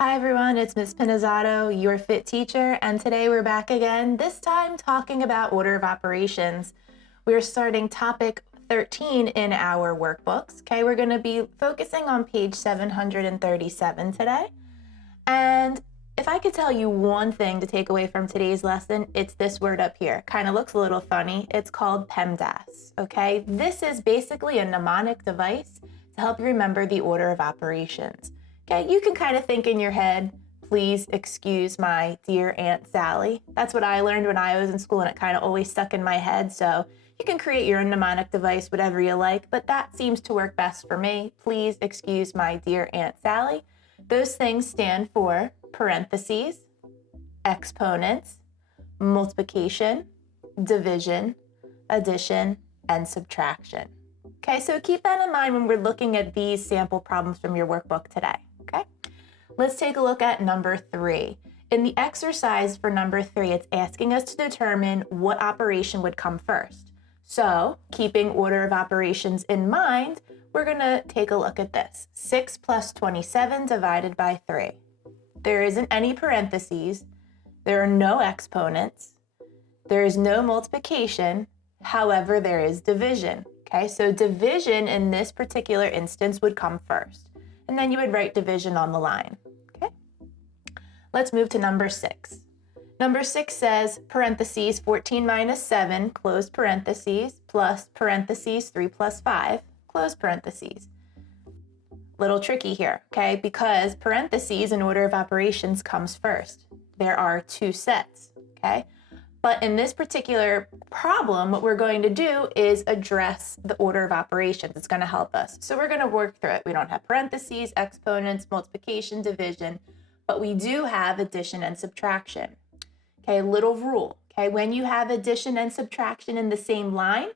Hi everyone, it's Miss Pinizzotto, your fit teacher, and today we're back again, this time talking about order of operations. We're starting topic 13 in our workbooks. Okay, we're going to be focusing on page 737 today. And if I could tell you one thing to take away from today's lesson, it's this word up here. Kind of looks a little funny. It's called PEMDAS. Okay, this is basically a mnemonic device to help you remember the order of operations. Okay, you can kind of think in your head, please excuse my dear Aunt Sally. That's what I learned when I was in school, and it kind of always stuck in my head. So you can create your own mnemonic device, whatever you like, but that seems to work best for me. Please excuse my dear Aunt Sally. Those things stand for parentheses, exponents, multiplication, division, addition, and subtraction. Okay, so keep that in mind when we're looking at these sample problems from your workbook today. Okay, let's take a look at number 3. In the exercise for number 3, it's asking us to determine what operation would come first. So, keeping order of operations in mind, we're going to take a look at this. 6 plus 27 divided by 3. There isn't any parentheses. There are no exponents. There is no multiplication. However, there is division. Okay, so division in this particular instance would come first. And then you would write division on the line. Okay, let's move to number 6. Number 6 says parentheses 14 minus 7, close parentheses, plus parentheses 3 plus 5, close parentheses. Little tricky here, okay, because parentheses in order of operations comes first. There are 2 sets, okay? But in this particular problem, what we're going to do is address the order of operations. It's going to help us. So we're going to work through it. We don't have parentheses, exponents, multiplication, division, but we do have addition and subtraction. Okay, little rule. Okay, when you have addition and subtraction in the same line,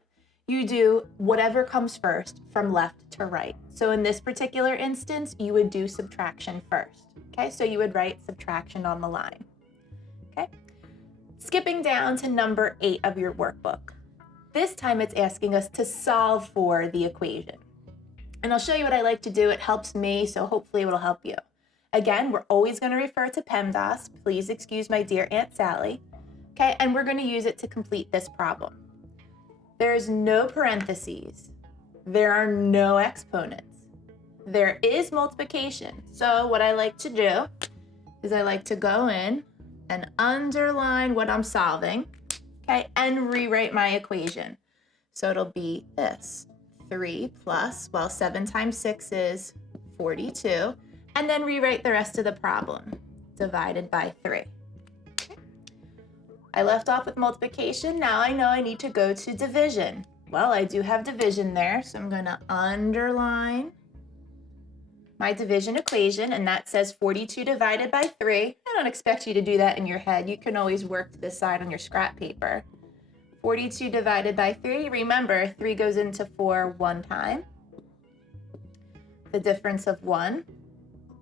you do whatever comes first from left to right. So in this particular instance, you would do subtraction first. Okay, so you would write subtraction on the line. Okay, skipping down to number 8 of your workbook. This time it's asking us to solve for the equation. And I'll show you what I like to do. It helps me, so hopefully it will help you. Again, we're always going to refer to PEMDAS. Please excuse my dear Aunt Sally. Okay, and we're going to use it to complete this problem. There's no parentheses. There are no exponents. There is multiplication. So what I like to do is I like to go in and underline what I'm solving, okay, and rewrite my equation. So it'll be this, 3 plus, 7 times 6 is 42, and then rewrite the rest of the problem, divided by 3. Okay. I left off with multiplication. Now I know I need to go to division. Well, I do have division there, so I'm going to underline my division equation, and that says 42 divided by 3. I don't expect you to do that in your head. You can always work to this side on your scrap paper. 42 divided by 3. Remember, 3 goes into 4 one time. The difference of 1.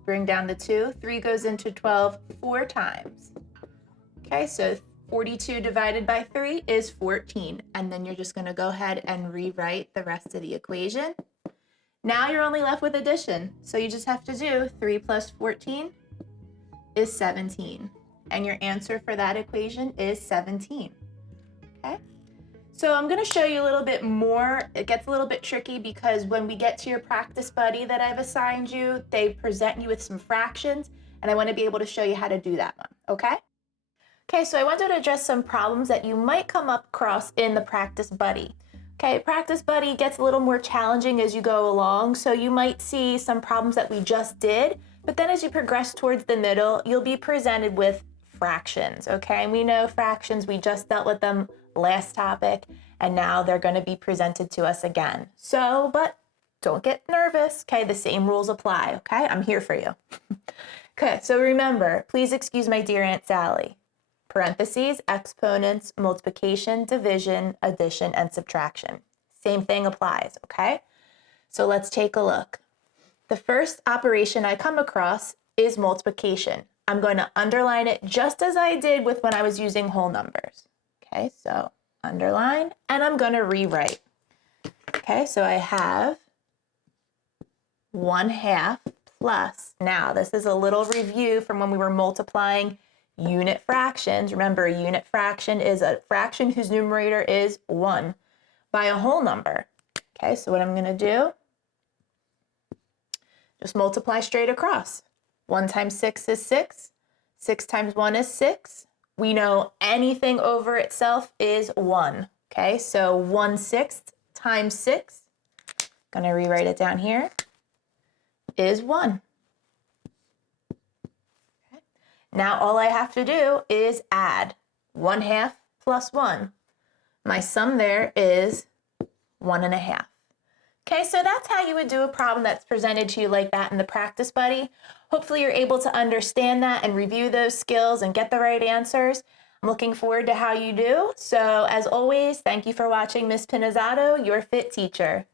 Bring down the 2. 3 goes into 12 4 times. Okay, so 42 divided by 3 is 14. And then you're just going to go ahead and rewrite the rest of the equation. Now you're only left with addition. So you just have to do 3 plus 14 is 17. And your answer for that equation is 17. Okay? So I'm going to show you a little bit more. It gets a little bit tricky because when we get to your practice buddy that I've assigned you, they present you with some fractions, and I want to be able to show you how to do that one, okay? Okay, so I wanted to address some problems that you might come up across in the practice buddy. Okay, practice buddy gets a little more challenging as you go along, so you might see some problems that we just did, but then as you progress towards the middle, you'll be presented with fractions, okay? And we know fractions, we just dealt with them last topic, and now they're going to be presented to us again. So, but don't get nervous, okay? The same rules apply, okay? I'm here for you. Okay, so remember, please excuse my dear Aunt Sally. Parentheses, exponents, multiplication, division, addition, and subtraction. Same thing applies, okay? So let's take a look. The first operation I come across is multiplication. I'm going to underline it just as I did with when I was using whole numbers. Okay, so underline, and I'm going to rewrite. Okay, so I have 1/2 plus. Now, this is a little review from when we were multiplying unit fractions. Remember, a unit fraction is a fraction whose numerator is 1 by a whole number. Okay, so what I'm going to do, just multiply straight across. 1 times 6 is 6. 6 times 1 is 6. We know anything over itself is 1. Okay, so 1/6 times 6, going to rewrite it down here, is 1. Okay. Now all I have to do is add 1/2 plus 1. My sum there is 1.5. Okay, so that's how you would do a problem that's presented to you like that in the practice buddy. Hopefully you're able to understand that and review those skills and get the right answers. I'm looking forward to how you do. So as always, thank you for watching Miss Pinizzotto, your fit teacher.